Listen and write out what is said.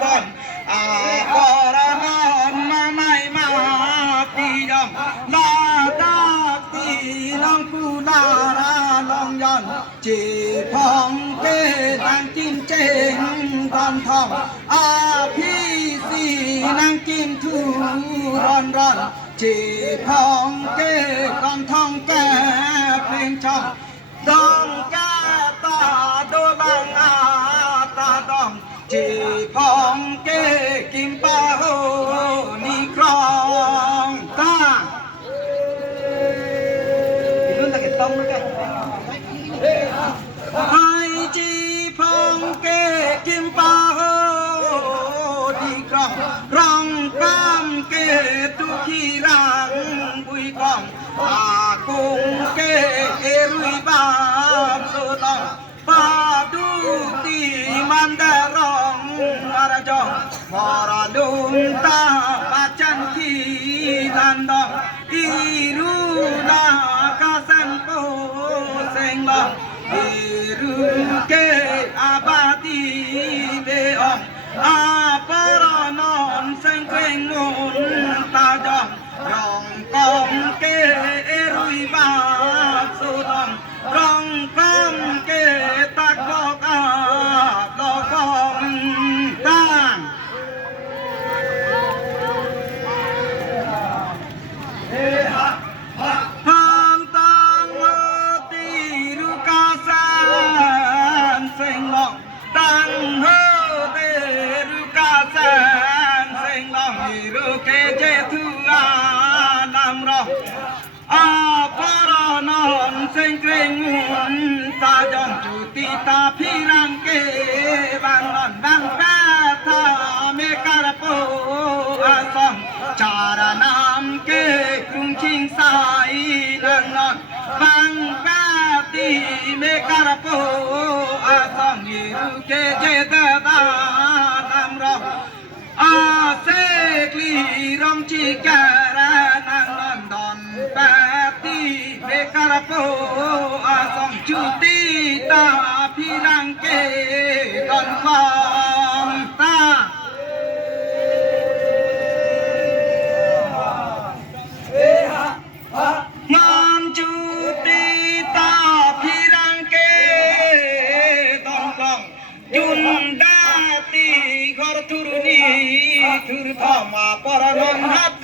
บอนกอระนอนมาไม่มาตียอมลาดาตีลองกูลาราลองย้อนจีพองเกนางจิ้มเจงตอนทองพี่สีนางจิ้มทูร้อนร้อนจีพองเกตอนทองแก่เพลงช่องดองแก่ตาโดบังตาดองจีพองเกกิมปาโหนี่ครองตารุ่นตะเกียบต้องมั้ยแกไอจีพองเกกิมปาโหนี่ครองร้องกำเกตุขีรังบุยกองกุงเกเอรุยบาสุตองปาดูตีมันดารองอาราจองมรดุมตาปาจันทีนันดองอีรูนากาสันโกเซงลองอีรูเกอาบาตีเบองปรานอนเซงเคงมุนตาจองรองกองเกเอรุยบาสุตองรองกองเกตะกอกดอกกองตั้งหางตังตีรุกาสันเซงลองตังเฮเตรุกาสันเซงลองอิรุเกเจตุนำรองปรานอนเซงเกรงมุนตาจอมจุติตาพิรังเกบังนอนบังแปทาเมกาลโปอาสองจารนามเกกรุงชิงสายนังนอนบังแปตีเมกาลโปอาสองอิรุเกเจตตานำรองเสกลีรองจิการนังนอนดอนแปตีเมกาลโปอาสองจุติตาพิรังเกดอนคองตางานจุติตาพิรังเกดอนคองยุนดาตีขอรทุรุนีทุรธรรมปรนนหัต